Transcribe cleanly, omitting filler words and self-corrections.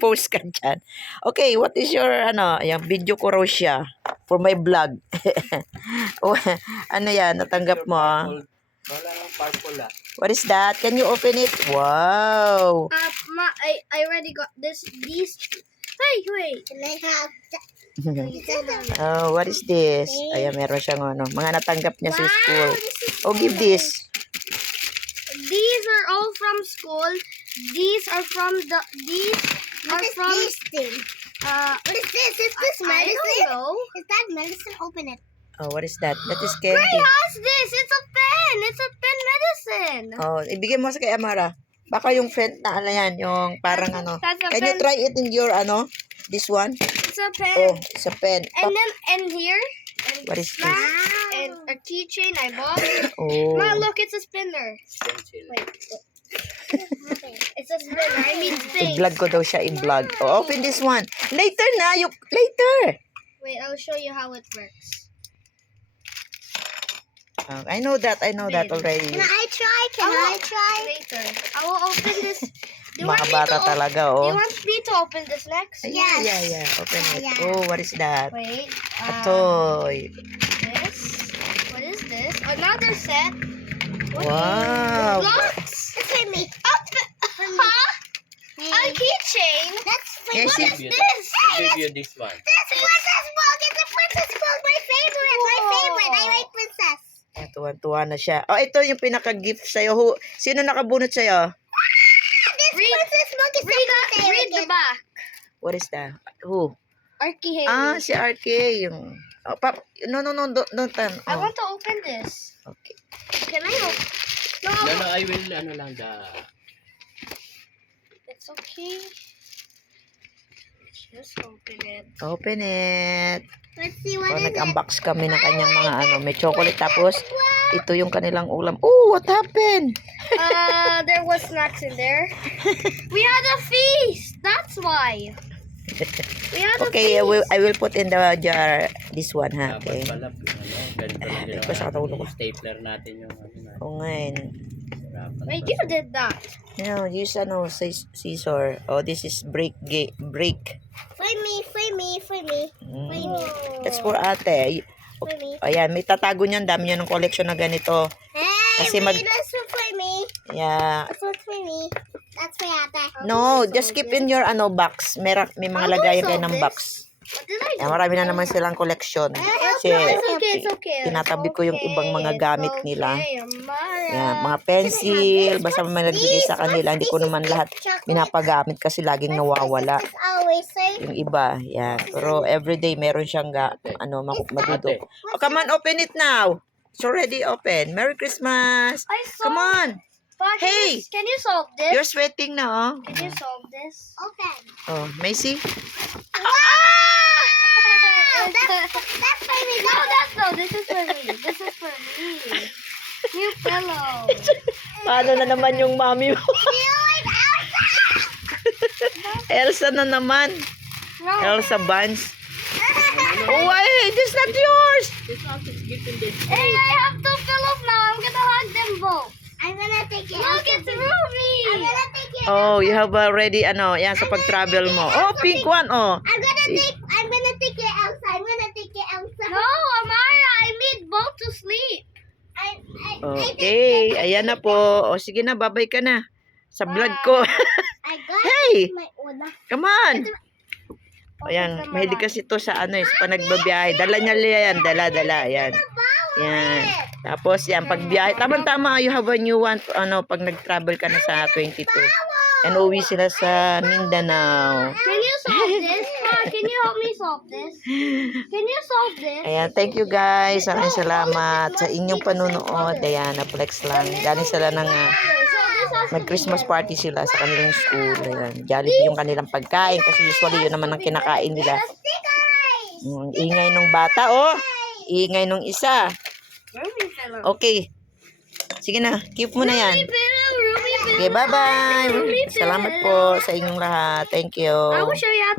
Post ka dyan. Okay, what is your, yung video ko raw siya for my vlog. Oh, ano yan, natanggap mo. Wala lang purple ah. What is that? Can you open it? Wow. I already got these. Hey, wait. Can I have Oh, what is this? Ayan, meron siyang mga natanggap niya sa school. Oh, give this. These are all from school. These are from What is this thing? What is this? Is this medicine? I don't know. Is that medicine? Open it. Oh, what is that? That is Gray candy. has this. It's a pen. It's a pen medicine. Oh, ibigay mo sa kay Amara. Baka yung friend na yan, yung parang That's a Can you pen. try it in your this one? It's a pen. Oh, it's a pen. And here. And What is this? Wow. And a keychain I bought. Oh. Ma, look, it's a spinner. Stencil. Wait. It's a spinner. I mean space. I-vlog ko daw siya i-vlog. Oh, open this one. Later na, later. Wait, I'll show you how it works. I know that already. Can I try? Can I try? Later. I will open this. Do you Mga want me bata to talaga, Do oh. you want me to open this next? Yes. Yeah. Open it. Yeah. Oh, what is that? Wait. A toy. This. What is this? Another set. What Wow. Blocks. That's for me. Huh? A keychain. That's for Yes, me. yes. This. I'll give you this one. That's princess book. It's a princess book. My favorite. My favorite. I like princess. Tuwan-tuwa na siya. Oh, ito yung pinaka-gift sa'yo. Sino nakabunot sa'yo? This princess book is Read the back. What is that? Who? Arky Haley. Ah, si RK. Yung... Oh, no, don't turn. I Oh. want to open this. Okay. Can I open? No. No, I will, lang It's okay. Just open it. Open it. Let's see what Oh, is it. nag-unbox kami ng kanyang mga may chocolate. Tapos, ito yung kanilang ulam. Oh, what happened? There was snacks in there. We had a feast. That's why. We had a Okay, feast. I will put in the jar this one, ha? Dapat Okay. pala, ganito lang Ito sa katulog ko. stapler natin yung natin. Oo nga yun. Wait, you did that. No, use scissor. Oh, this is break. For me. For me. For me. For me. That's for ate. For me. Ayan, may tatago niyan. Dami niya ng collection na ganito. Hey, Kasi wait, mag- this one for me. Yeah. This one's for me. That's for Ate. No, just keep in your box. May mga lagayan kayo ng box. What did I do? Yan, marami na naman silang collection. Kasi, It's okay, it's okay. tinatabi ko yung ibang mga gamit nila. Okay, Amara. Yan, mga pencil, basta may nagbigay sa kanila. Hindi ko naman lahat pinapagamit kasi laging nawawala. It's always say. Yung iba, yan. Pero everyday meron siyang madudok. Oh, come on, open it now. It's already open. Merry Christmas. I saw. Come on. Pa, Hey! Can you solve this? You're sweating na, oh. Can you solve this? Open. Oh, Macy? That's for me. No, this is for me. This is for me. New pillow. Paano na naman yung mami mo? Elsa na naman. No. Elsa Buns. Oh, why? This is not yours. Hey, I have two pillows now. I'm gonna hug them both. I'm gonna take it. Look, it's Ruby. I'm gonna take it. Oh, you have already, yan sa pag-travel mo. Oh, pink one, oh. I'm gonna take it Elsa. I'm gonna take it Elsa. No, Amara, I need both to sleep. Okay, ayan na po. O, sige na, babay ka na. Sa vlog ko. I got Hey! my una. Come on. Ayan, mahilig kasi to sa sa panagbabiyahe. Dala niya yan, dala, ayan. Yan. Tapos yan, pag biyahe, tama-tama, you have a new one, pag nag-travel ka na sa 22. And uwi sila sa Mindanao. Can you solve this? Pa, can you help me solve this? Can you solve this? Ayan, thank you guys. Maraming salamat sa inyong panunood. Ayan, na-flex lang. Galing sila ng mag-Christmas party sila sa kanilang school. Ayan, Jollibee yung kanilang pagkain kasi usually yun naman ang kinakain nila. Ingay nung bata, oh. Ingay nung isa. Ruby pillow. Okay. Sige na, keep mo na yan. Ruby pillow. Okay, bye-bye. Salamat po sa inyong lahat. Thank you. I will show you how to